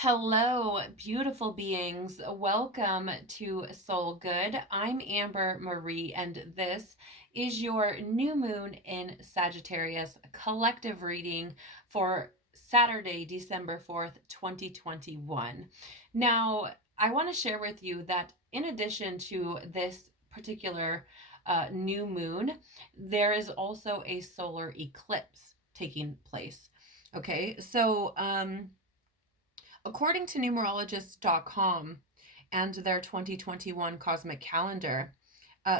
Hello, beautiful beings. Welcome to Soul Good. I'm Amber Marie, and this is your new moon in Sagittarius collective reading for Saturday, December 4th, 2021. Now, I want to share with you that in addition to this particular new moon, there is also a solar eclipse taking place. Okay, according to numerologist.com and their 2021 cosmic calendar,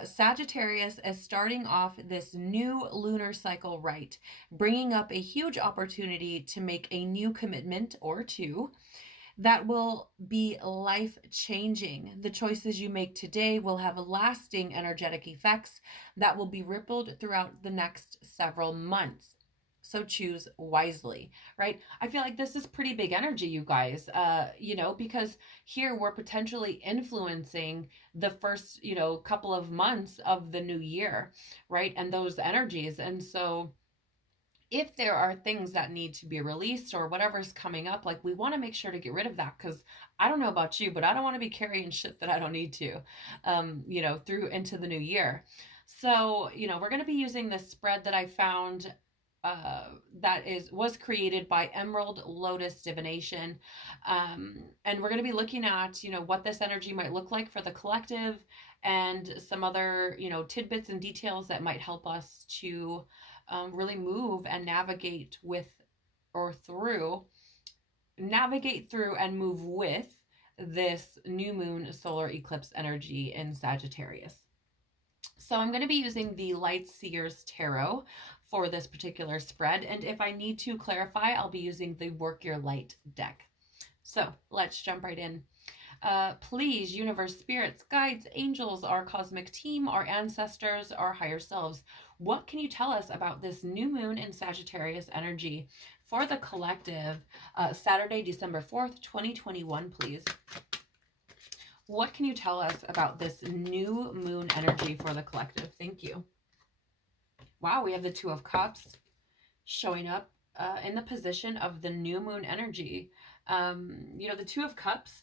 Sagittarius is starting off this new lunar cycle right, bringing up a huge opportunity to make a new commitment or two that will be life changing. The choices you make today will have lasting energetic effects that will be rippled throughout the next several months. So choose wisely, right? I feel like this is pretty big energy, you guys, because here we're potentially influencing the first, couple of months of the new year, right? And those energies. And so, if there are things that need to be released or whatever's coming up, like we want to make sure to get rid of that because I don't know about you, but I don't want to be carrying shit that I don't need to, through into the new year. So, we're going to be using this spread that I found was created by Emerald Lotus Divination. And we're going to be looking at, what this energy might look like for the collective and some other, tidbits and details that might help us to really move and navigate through and move with this new moon solar eclipse energy in Sagittarius. So I'm going to be using the Light Seer's Tarot for this particular spread. And if I need to clarify, I'll be using the Work Your Light deck. So let's jump right in. Please, universe, spirits, guides, angels, our cosmic team, our ancestors, our higher selves, what can you tell us about this new moon in Sagittarius energy for the collective, Saturday, December 4th, 2021, please? What can you tell us about this new moon energy for the collective? Thank you. Wow, we have the Two of Cups showing up in the position of the new moon energy. The Two of Cups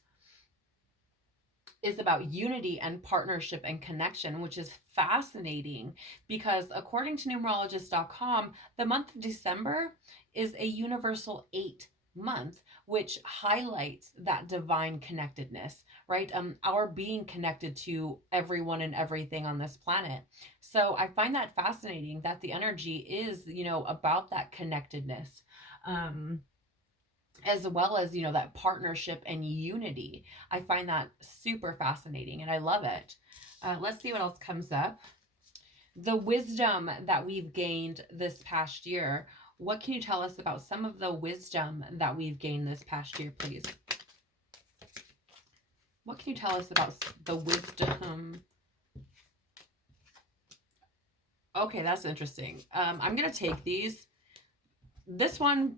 is about unity and partnership and connection, which is fascinating because according to numerologist.com, the month of December is a universal 8 month, which highlights that divine connectedness, right? Our being connected to everyone and everything on this planet. So I find that fascinating that the energy is, about that connectedness. As well as that partnership and unity. I find that super fascinating and I love it. Let's see what else comes up. The wisdom that we've gained this past year. What can you tell us about some of the wisdom that we've gained this past year, please? What can you tell us about the wisdom? Okay, that's interesting. I'm gonna take these. This one,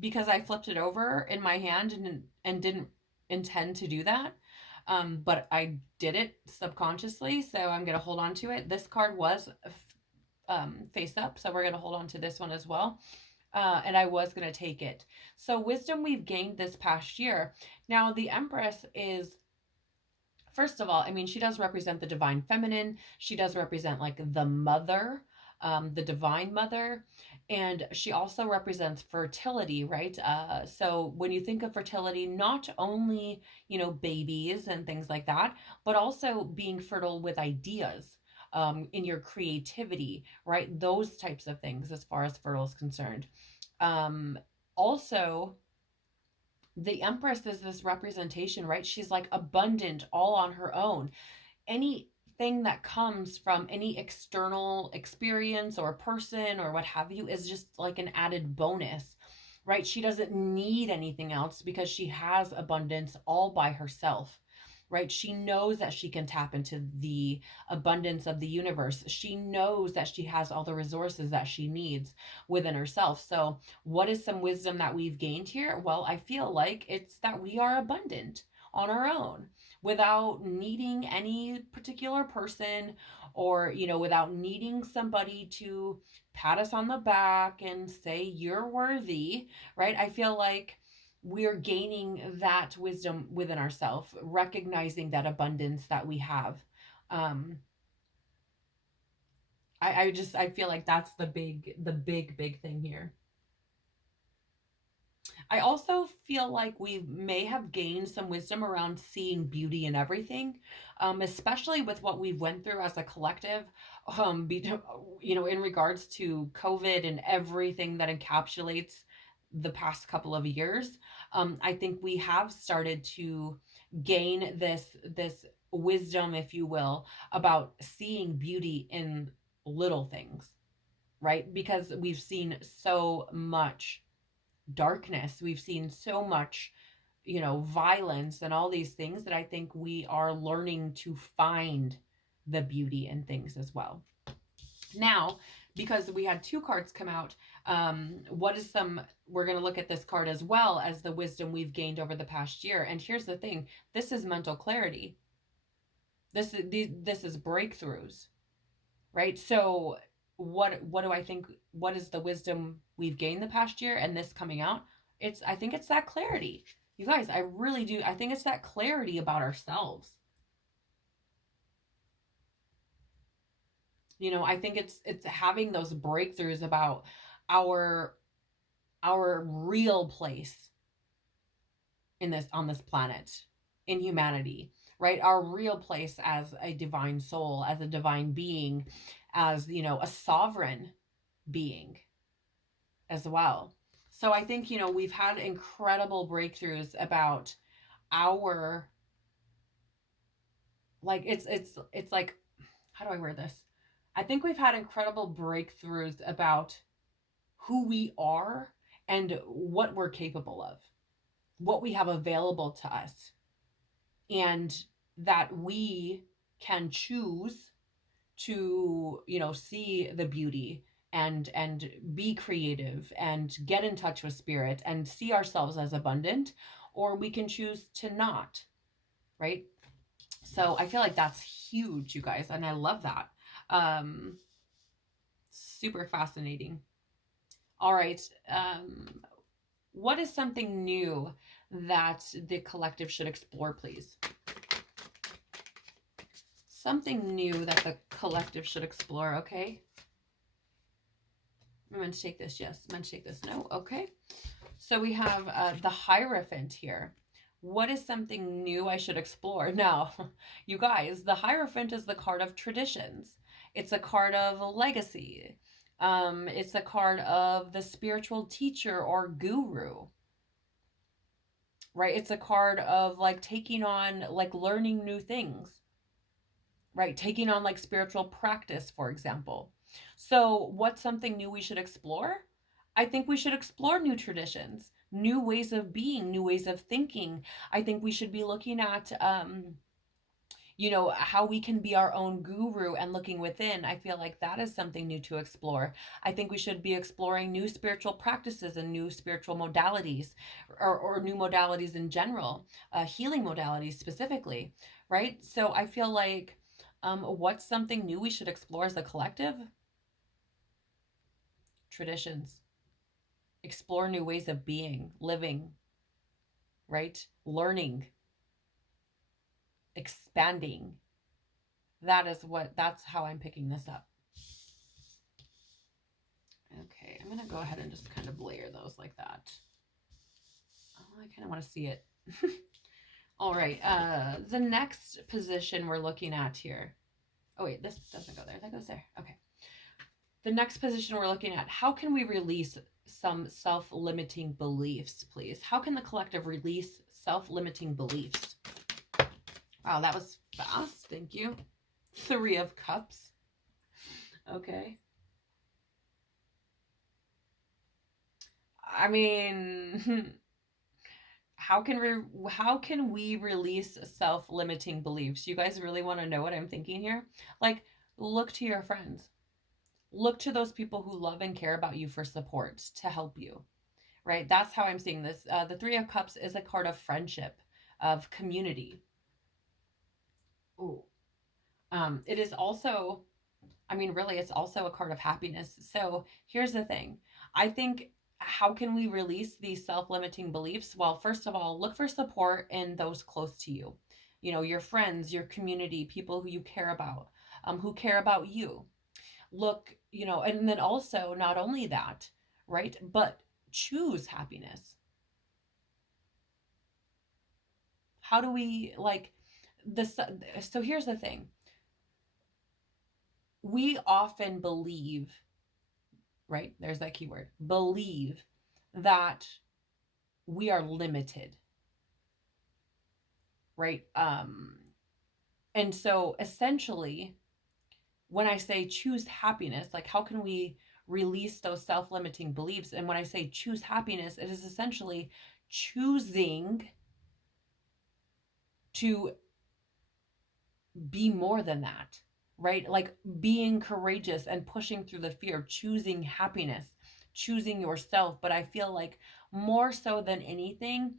because I flipped it over in my hand and didn't intend to do that. But I did it subconsciously, so I'm going to hold on to it. This card was face up, so we're going to hold on to this one as well. And I was going to take it. So wisdom we've gained this past year. Now, the Empress is, first of all, I mean, she does represent the divine feminine. She does represent like the mother, the divine mother. And she also represents fertility, right? So when you think of fertility, not only, babies and things like that, but also being fertile with ideas, in your creativity, right? Those types of things as far as fertile is concerned. Also, the Empress is this representation, right? She's like abundant all on her own. Anything that comes from any external experience or person or what have you is just like an added bonus, right? She doesn't need anything else because she has abundance all by herself, right? She knows that she can tap into the abundance of the universe. She knows that she has all the resources that she needs within herself. So, what is some wisdom that we've gained here? Well, I feel like it's that we are abundant on our own without needing any particular person or, without needing somebody to pat us on the back and say you're worthy, right? I feel like we're gaining that wisdom within ourselves, recognizing that abundance that we have. um I feel like that's the big thing here. I also feel like we may have gained some wisdom around seeing beauty in everything, especially with what we've went through as a collective, in regards to COVID and everything that encapsulates the past couple of years. I think we have started to gain this wisdom, if you will, about seeing beauty in little things, right? Because we've seen so much darkness. We've seen so much, violence and all these things, that I think we are learning to find the beauty in things as well. Now, because we had two cards come out, we're going to look at this card as well as the wisdom we've gained over the past year. And here's the thing, this is mental clarity. This is breakthroughs, right? So what do I think, what is the wisdom we've gained the past year and this coming out? I think it's that clarity. You guys, I really do. I think it's that clarity about ourselves. I think it's having those breakthroughs about our our real place on this planet, in humanity, right? Our real place as a divine soul, as a divine being, as, a sovereign being as well. So I think, we've had incredible breakthroughs about our, like, it's like, how do I word this? I think we've had incredible breakthroughs about who we are and what we're capable of, what we have available to us, and that we can choose to, see the beauty and be creative and get in touch with spirit and see ourselves as abundant, or we can choose to not, right? So I feel like that's huge, you guys, and I love that. Super fascinating. All right. What is something new that the collective should explore, please? Something new that the collective should explore, okay? I'm going to take this, yes. I'm going to take this, no, okay. So we have the Hierophant here. What is something new I should explore? Now, you guys, the Hierophant is the card of traditions. It's a card of legacy. It's a card of the spiritual teacher or guru, right? It's a card of like taking on, like learning new things, right? Taking on like spiritual practice, for example. So what's something new we should explore? I think we should explore new traditions, new ways of being, new ways of thinking. I think we should be looking at, how we can be our own guru and looking within. I feel like that is something new to explore. I think we should be exploring new spiritual practices and new spiritual modalities, or new modalities in general, healing modalities specifically, right? So I feel like, what's something new we should explore as a collective? Traditions. Explore new ways of being, living, right? Learning, expanding. That's how I'm picking this up. Okay, I'm going to go ahead and just kind of layer those like that. Oh, I kind of want to see it. All right, the next position we're looking at here. Oh, wait, this doesn't go there. That goes there. Okay. The next position we're looking at, how can we release some self-limiting beliefs, please? How can the collective release self-limiting beliefs? Wow, that was fast. Thank you. 3 of Cups. Okay. I mean, how can we release self-limiting beliefs? You guys really want to know what I'm thinking here? Like, look to your friends. Look to those people who love and care about you for support to help you, right? That's how I'm seeing this. The 3 of Cups is a card of friendship, of community. Ooh. It is also, I mean, really, it's also a card of happiness. So here's the thing. I think how can we release these self-limiting beliefs? Well, first of all, look for support in those close to you. You know, your friends, your community, people who you care about, who care about you. Look, you know, and then also not only that, right? But choose happiness. How do we like this? So here's the thing. We often believe, right? There's that keyword, believe that we are limited, right? And so essentially, when I say choose happiness, like how can we release those self-limiting beliefs? And when I say choose happiness, it is essentially choosing to be more than that, right? Like being courageous and pushing through the fear, choosing happiness, choosing yourself. But I feel like more so than anything,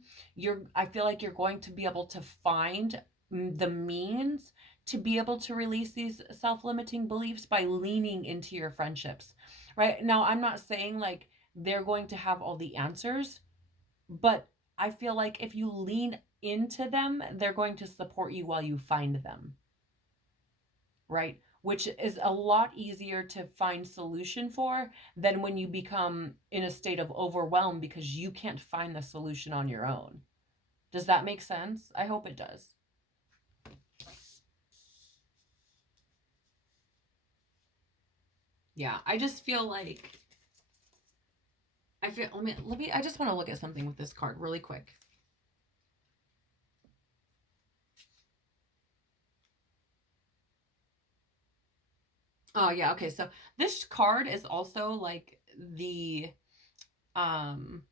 I feel like you're going to be able to find the means to be able to release these self-limiting beliefs by leaning into your friendships, right? Now, I'm not saying like they're going to have all the answers, but I feel like if you lean into them, they're going to support you while you find them, right? Which is a lot easier to find solution for than when you become in a state of overwhelm because you can't find the solution on your own. Does that make sense? I hope it does. Yeah, I just feel like I just want to look at something with this card really quick. Oh yeah, okay. So this card is also like um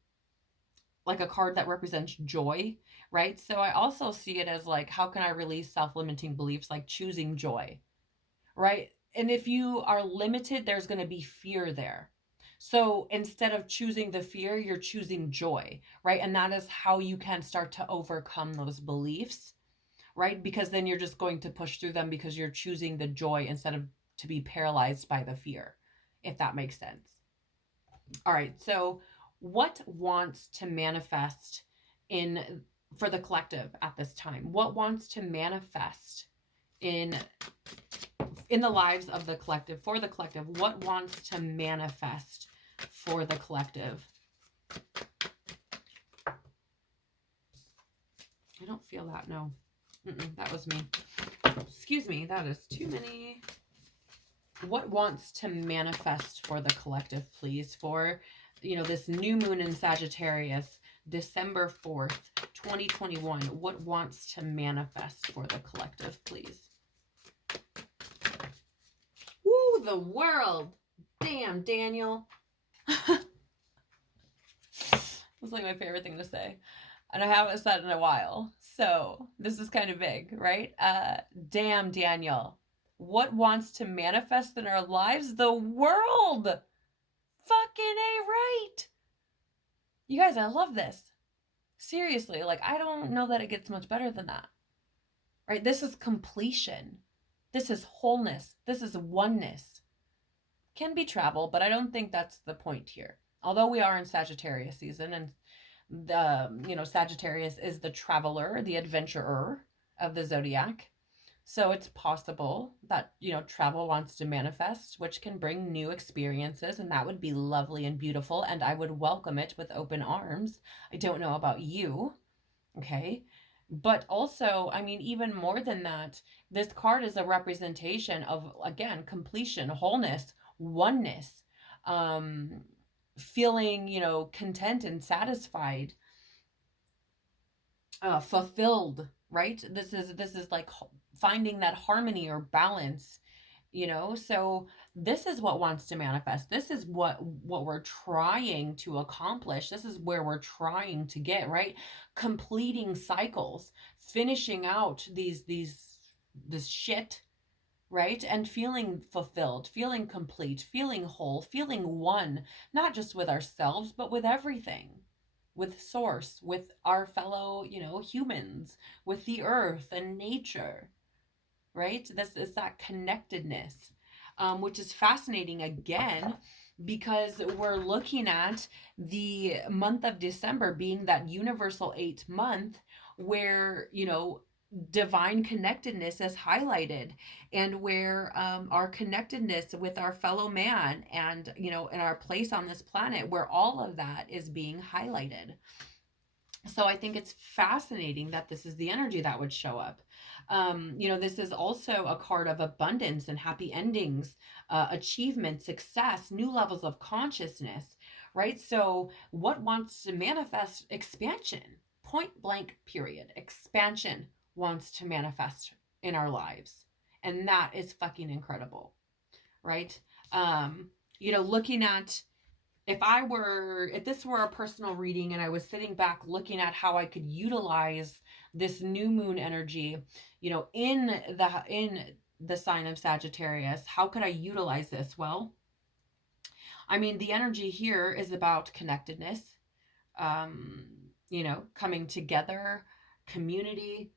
like a card that represents joy, right? So I also see it as like, how can I release self-limiting beliefs, like choosing joy, right? And if you are limited, there's going to be fear there. So instead of choosing the fear, you're choosing joy, right? And that is how you can start to overcome those beliefs, right? Because then you're just going to push through them because you're choosing the joy instead of to be paralyzed by the fear, if that makes sense. All right. So what wants to manifest in for the collective at this time? What wants to manifest in the lives of the collective, for the collective? What wants to manifest for the collective? I don't feel that. No. That was me. Excuse me. That is too many. What wants to manifest for the collective, please? For, you know, this new moon in Sagittarius, December 4th, 2021. What wants to manifest for the collective, please? Woo, the world. Damn, Daniel. It's like my favorite thing to say. And I haven't said it in a while. So this is kind of big, right? Damn, Daniel. What wants to manifest in our lives? The world. Fucking A right. You guys, I love this. Seriously, like, I don't know that it gets much better than that. Right? This is completion. This is wholeness. This is oneness. Can be travel, but I don't think that's the point here. Although we are in Sagittarius season, and Sagittarius is the traveler, the adventurer of the zodiac. So it's possible that, travel wants to manifest, which can bring new experiences, and that would be lovely and beautiful, and I would welcome it with open arms. I don't know about you, okay? But also, I mean, even more than that, this card is a representation of, again, completion, wholeness, oneness, feeling, content and satisfied, fulfilled, right? This is like finding that harmony or balance, so this is what wants to manifest. This is what we're trying to accomplish. This is where we're trying to get, right? Completing cycles, finishing out this shit, right? And feeling fulfilled, feeling complete, feeling whole, feeling one, not just with ourselves, but with everything, with source, with our fellow, humans, with the earth and nature, right? This is that connectedness, which is fascinating again, because we're looking at the month of December being that universal 8 month where, divine connectedness is highlighted, and where our connectedness with our fellow man, and, in our place on this planet, where all of that is being highlighted. So I think it's fascinating that this is the energy that would show up. This is also a card of abundance and happy endings, achievement, success, new levels of consciousness, right? So, what wants to manifest? Expansion, point blank, period. Expansion wants to manifest in our lives. And that is fucking incredible, right? Looking at, if this were a personal reading and I was sitting back looking at how I could utilize this new moon energy, in the sign of Sagittarius, how could I utilize this? Well, I mean, the energy here is about connectedness, coming together, community,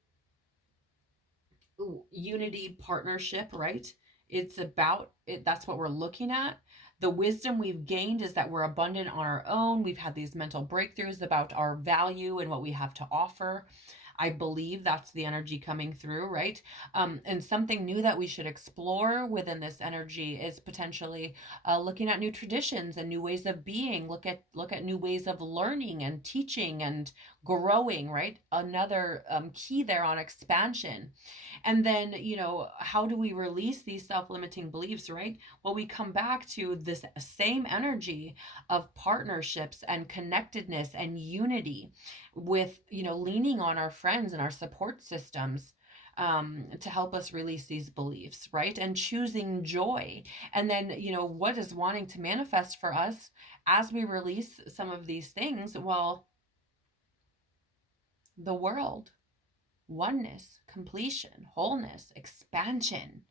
unity, partnership, right? It's about it. That's what we're looking at. The wisdom we've gained is that we're abundant on our own. We've had these mental breakthroughs about our value and what we have to offer. I believe that's the energy coming through, right? And something new that we should explore within this energy is potentially looking at new traditions and new ways of being. Look at new ways of learning and teaching and growing, right? Another key there on expansion. And then, how do we release these self-limiting beliefs, right? Well, we come back to this same energy of partnerships and connectedness and unity, with, leaning on our friends and our support systems, to help us release these beliefs, right? And choosing joy. And then, what is wanting to manifest for us as we release some of these things? Well, the world, oneness, completion, wholeness, expansion.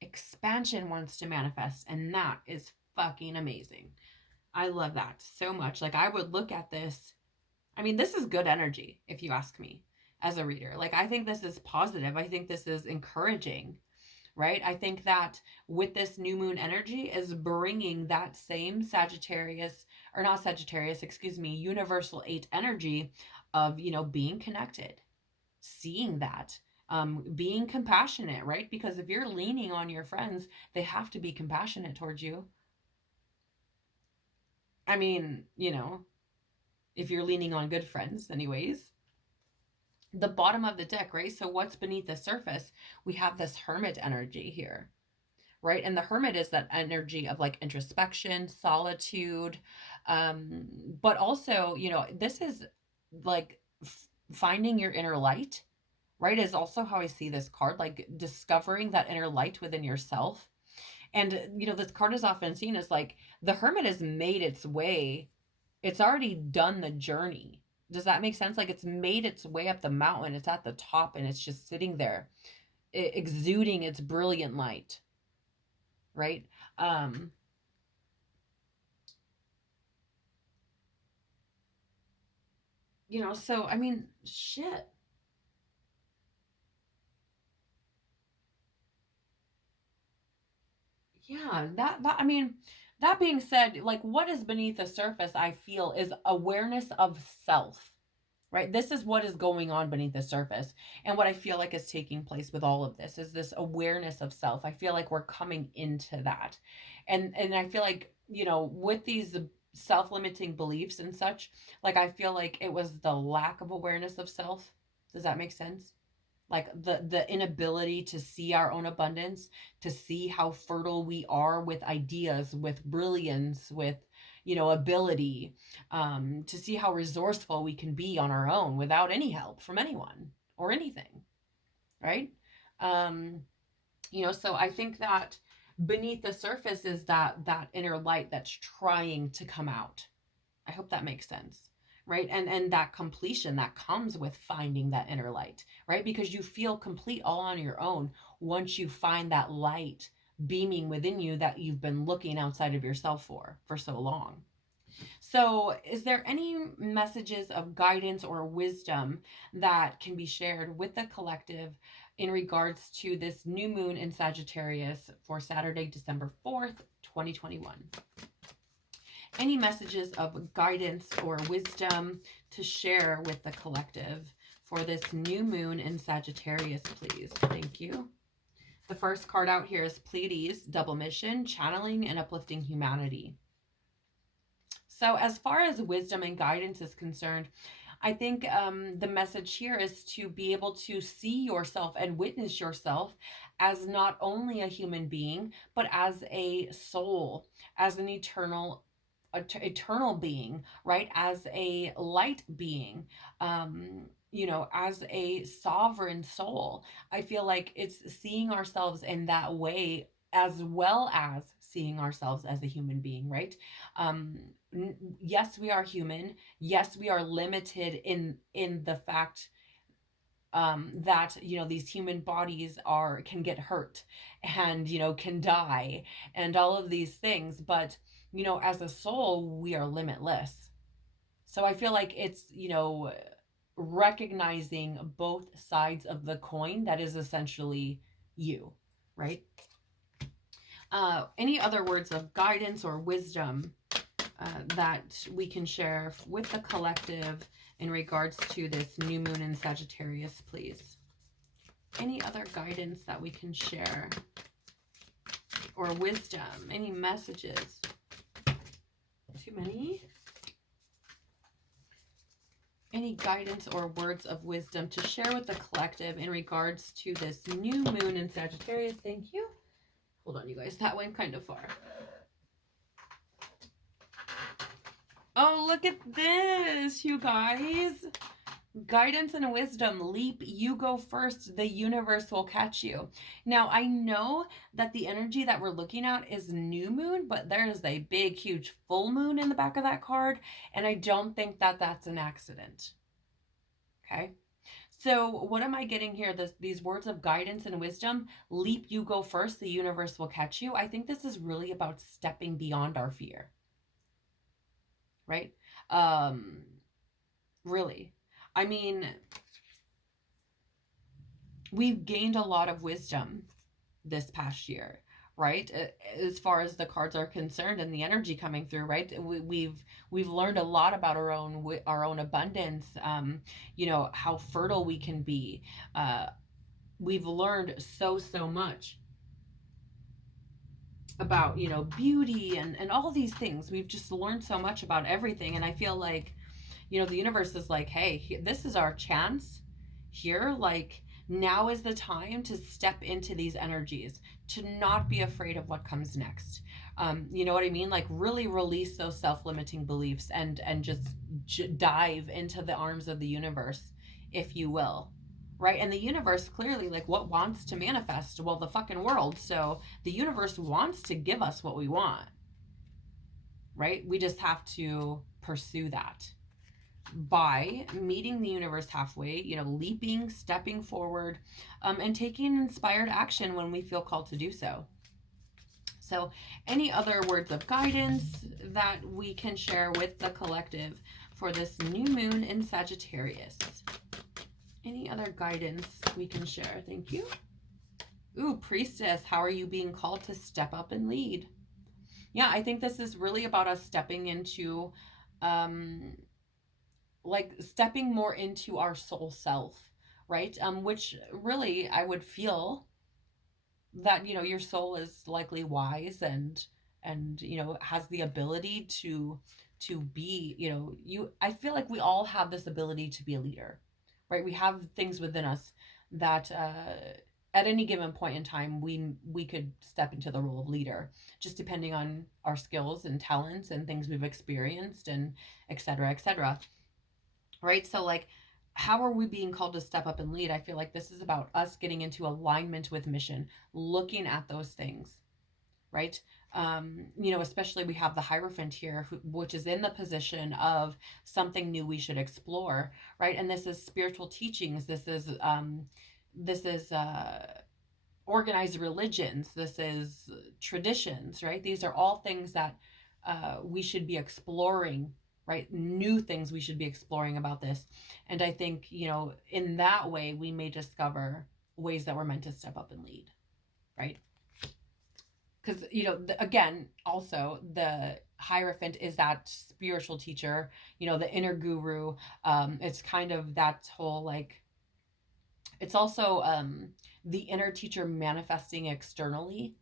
Expansion wants to manifest, and that is fucking amazing. I love that so much. Like, I would look at this. I mean, this is good energy, if you ask me, as a reader. Like, I think this is positive. I think this is encouraging, right? I think that with this new moon energy is bringing that same Sagittarius, or not Sagittarius, excuse me, universal 8 energy of, being connected, seeing that, being compassionate, right? Because if you're leaning on your friends, they have to be compassionate towards you. I mean, if you're leaning on good friends, anyways. The bottom of the deck, right? So what's beneath the surface? We have this hermit energy here, right? And the hermit is that energy of like introspection, solitude, but also, this is like finding your inner light, right? Is also how I see this card, like discovering that inner light within yourself. And, this card is often seen as like the hermit has made its way. It's already done the journey. Does that make sense? Like, it's made its way up the mountain. It's at the top and it's just sitting there, exuding its brilliant light, right? So I mean, shit. Yeah, that I mean, that being said, like, what is beneath the surface, I feel, is awareness of self, right? This is what is going on beneath the surface. And what I feel like is taking place with all of this is this awareness of self. I feel like we're coming into that. And I feel like, with these self-limiting beliefs and such, like, I feel like it was the lack of awareness of self. Does that make sense? Like the inability to see our own abundance, to see how fertile we are with ideas, with brilliance, with, ability, to see how resourceful we can be on our own without any help from anyone or anything, right? um so I think that beneath the surface is that inner light that's trying to come out. I hope that makes sense. Right. And that completion that comes with finding that inner light, right? Because you feel complete all on your own once you find that light beaming within you that you've been looking outside of yourself for so long. So, is there any messages of guidance or wisdom that can be shared with the collective in regards to this new moon in Sagittarius for Saturday, December 4th, 2021. Any messages of guidance or wisdom to share with the collective for this new moon in Sagittarius, please? Thank you. The first card out here is Pleiades, double mission, channeling and uplifting humanity. So as far as wisdom and guidance is concerned, I think the message here is to be able to see yourself and witness yourself as not only a human being, but as a soul, as an eternal being, right? As a light being, as a sovereign soul. I feel like it's seeing ourselves in that way, as well as seeing ourselves as a human being, right? Yes, we are human. Yes, we are limited in the fact that these human bodies can get hurt and can die and all of these things, but as a soul we are limitless. So I feel like it's recognizing both sides of the coin that is essentially you, right? Any other words of guidance or wisdom that we can share with the collective in regards to this new moon in Sagittarius, please? Any other guidance that we can share or wisdom? Any messages? Too many? Any guidance or words of wisdom to share with the collective in regards to this new moon in Sagittarius? Thank you. Hold on, you guys. That went kind of far. Oh, look at this, you guys. Guidance and wisdom. Leap, you go first. The universe will catch you. Now, I know that the energy that we're looking at is new moon, but there is a big, huge full moon in the back of that card, and I don't think that that's an accident. Okay? So what am I getting here? These words of guidance and wisdom. Leap, you go first. The universe will catch you. I think this is really about stepping beyond our fear. Right? Really. I mean, we've gained a lot of wisdom this past year, right? As far as the cards are concerned and the energy coming through, right? We've learned a lot about our own abundance, how fertile we can be. We've learned so much about, beauty and all these things. We've just learned so much about everything. And I feel like, the universe is like, hey, this is our chance here. Like, now is the time to step into these energies, to not be afraid of what comes next. You know what I mean? Like, really release those self-limiting beliefs and just dive into the arms of the universe, if you will. Right? And the universe clearly, like, what wants to manifest? Well, the fucking world. So the universe wants to give us what we want. Right? We just have to pursue that by meeting the universe halfway, leaping, stepping forward, and taking inspired action when we feel called to do so. So any other words of guidance that we can share with the collective for this new moon in Sagittarius? Any other guidance we can share? Thank you. Ooh, Priestess, how are you being called to step up and lead? Yeah, I think this is really about us stepping into like stepping more into our soul self, right? Which really I would feel that, your soul is likely wise and has the ability to be, I feel like we all have this ability to be a leader, right? We have things within us that at any given point in time we could step into the role of leader, just depending on our skills and talents and things we've experienced and et cetera, right? So like, how are we being called to step up and lead? I feel like this is about us getting into alignment with mission, looking at those things, right? Especially we have the Hierophant here, which is in the position of something new we should explore, right? And this is spiritual teachings. This is organized religions. This is traditions, right? These are all things that we should be exploring, right? New things we should be exploring about this. And I think, in that way, we may discover ways that we're meant to step up and lead, right? because, again, also the Hierophant is that spiritual teacher, the inner guru. It's kind of that whole like, it's also the inner teacher manifesting externally,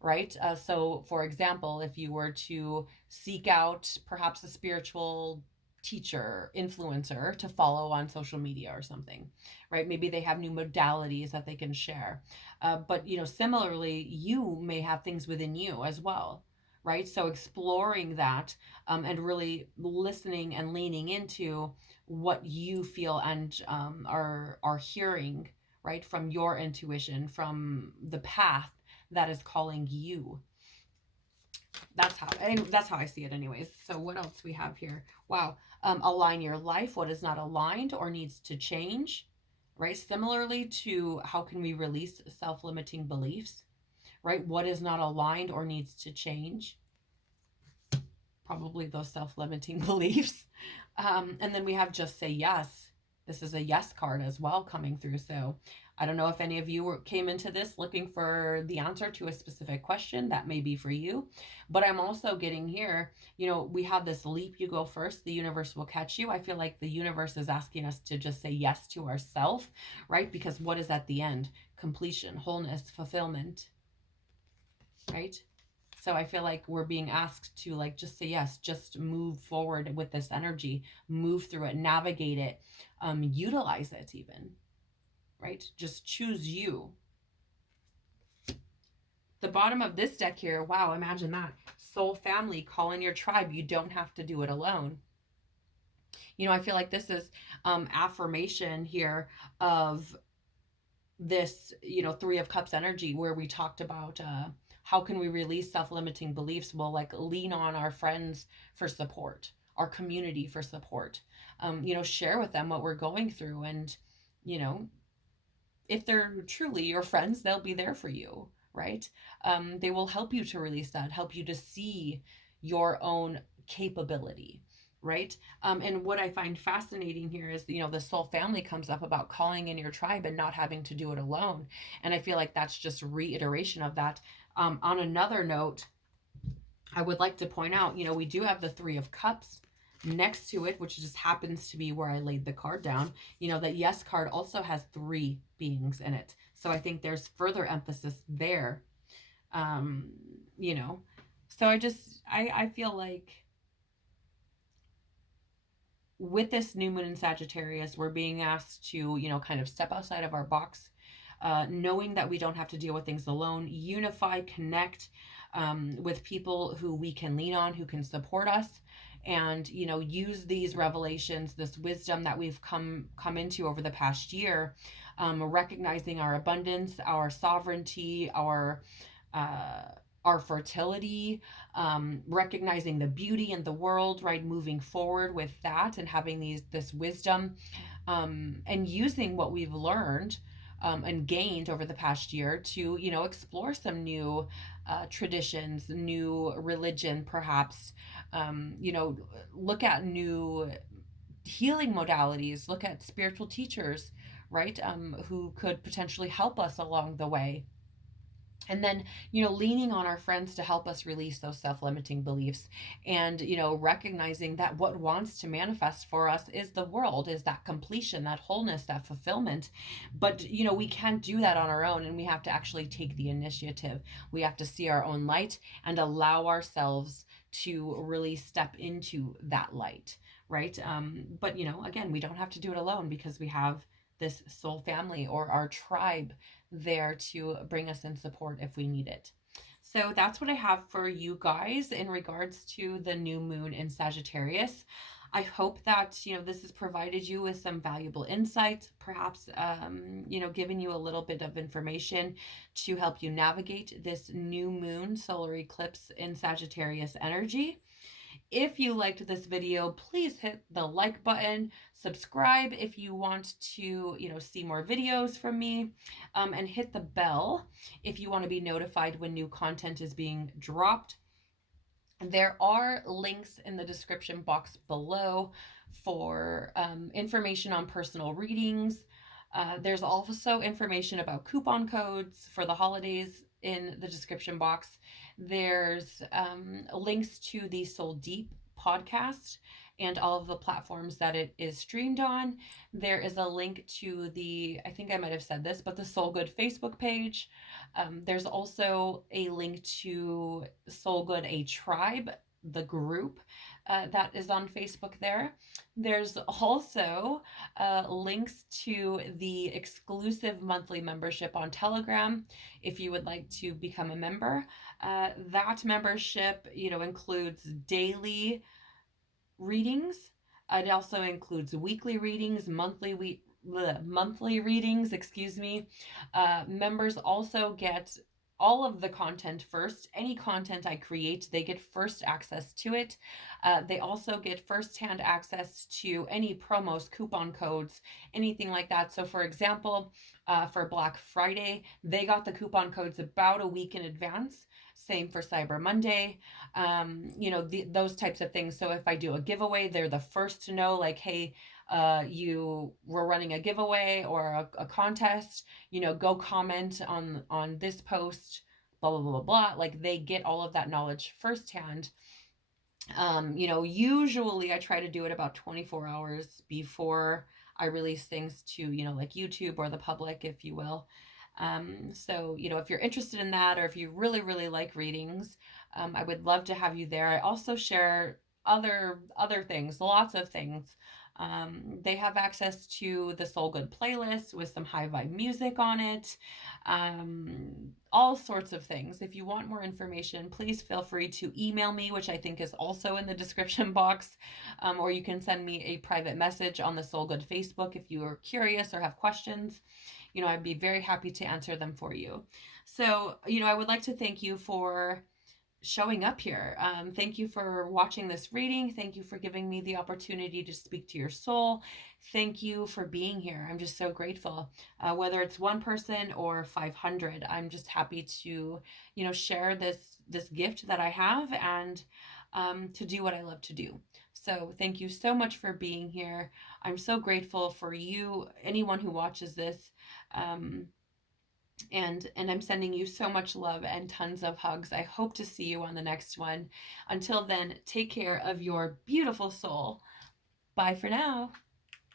right? So, for example, if you were to seek out perhaps a spiritual teacher, influencer to follow on social media or something, right? Maybe they have new modalities that they can share. But, similarly, you may have things within you as well. Right. So exploring that, and really listening and leaning into what you feel and are hearing, right, from your intuition, from the path that is calling you. That's how I see it anyways. So what else we have here? Wow. Align your life, what is not aligned or needs to change, right? Similarly to how can we release self-limiting beliefs, right? What is not aligned or needs to change? Probably those self-limiting beliefs. And then we have just say yes. This is a yes card as well coming through. So I don't know if any of you came into this looking for the answer to a specific question. That may be for you. But I'm also getting here, we have this leap. You go first. The universe will catch you. I feel like the universe is asking us to just say yes to ourselves, right? Because what is at the end? Completion, wholeness, fulfillment, right? So I feel like we're being asked to like just say yes, just move forward with this energy, move through it, navigate it, utilize it even, right? Just choose you. The bottom of this deck here, wow, imagine that. Soul family, call in your tribe. You don't have to do it alone. I feel like this is affirmation here of this, Three of Cups energy where we talked about how can we release self-limiting beliefs? Well, like lean on our friends for support, our community for support. Share with them what we're going through, and if they're truly your friends, they'll be there for you, right? They will help you to release that, help you to see your own capability, right? And what I find fascinating here is, the soul family comes up about calling in your tribe and not having to do it alone. And I feel like that's just reiteration of that. On another note, I would like to point out, we do have the Three of Cups next to it, which just happens to be where I laid the card down. That yes card also has three beings in it. So I think there's further emphasis there. So I feel like with this new moon in Sagittarius, we're being asked to, kind of step outside of our box, knowing that we don't have to deal with things alone, unify, connect with people who we can lean on, who can support us, and, use these revelations, this wisdom that we've come into over the past year, recognizing our abundance, our sovereignty, our fertility, recognizing the beauty in the world, right? Moving forward with that and having this wisdom, and using what we've learned and gained over the past year to, explore some new traditions, new religion, perhaps, look at new healing modalities, look at spiritual teachers, right? Who could potentially help us along the way. And then, leaning on our friends to help us release those self-limiting beliefs, and, recognizing that what wants to manifest for us is the world, is that completion, that wholeness, that fulfillment. But, we can't do that on our own, and we have to actually take the initiative. We have to see our own light and allow ourselves to really step into that light, right? But, again, we don't have to do it alone because we have this soul family or our tribe there to bring us in support if we need it. So that's what I have for you guys in regards to the new moon in Sagittarius. I hope that, this has provided you with some valuable insight, perhaps, giving you a little bit of information to help you navigate this new moon solar eclipse in Sagittarius energy. If you liked this video, please hit the like button, subscribe if you want to, see more videos from me, and hit the bell if you want to be notified when new content is being dropped. There are links in the description box below for information on personal readings. There's also information about coupon codes for the holidays in the description box. There's links to the Soul Deep podcast and all of the platforms that it is streamed on. There is a link to the, I think I might have said this, but the Soul Good Facebook page. There's also a link to Soul Good, a tribe, the group that is on Facebook there. There's also links to the exclusive monthly membership on Telegram if you would like to become a member. That membership, includes daily readings. It also includes weekly readings, monthly readings, excuse me. Members also get all of the content first. Any content I create, they get first access to it. They also get first-hand access to any promos, coupon codes, anything like that. So for example, for Black Friday, they got the coupon codes about a week in advance. Same for Cyber Monday, those types of things. So if I do a giveaway, they're the first to know, like, hey, you were running a giveaway or a contest, go comment on this post, blah, blah, blah, blah. Like, they get all of that knowledge firsthand. Usually I try to do it about 24 hours before I release things to, like YouTube or the public, if you will. So, if you're interested in that, or if you really, really like readings, I would love to have you there. I also share other things, lots of things. They have access to the Soul Good playlist with some high vibe music on it, all sorts of things. If you want more information, please feel free to email me, which I think is also in the description box, or you can send me a private message on the Soul Good Facebook if you are curious or have questions. I'd be very happy to answer them for you. So, I would like to thank you for showing up here. Thank you for watching this reading. Thank you for giving me the opportunity to speak to your soul. Thank you for being here. I'm just so grateful. Whether it's one person or 500, I'm just happy to, share this gift that I have and to do what I love to do. So thank you so much for being here. I'm so grateful for you, anyone who watches this. And I'm sending you so much love and tons of hugs. I hope to see you on the next one. Until then, take care of your beautiful soul. Bye for now.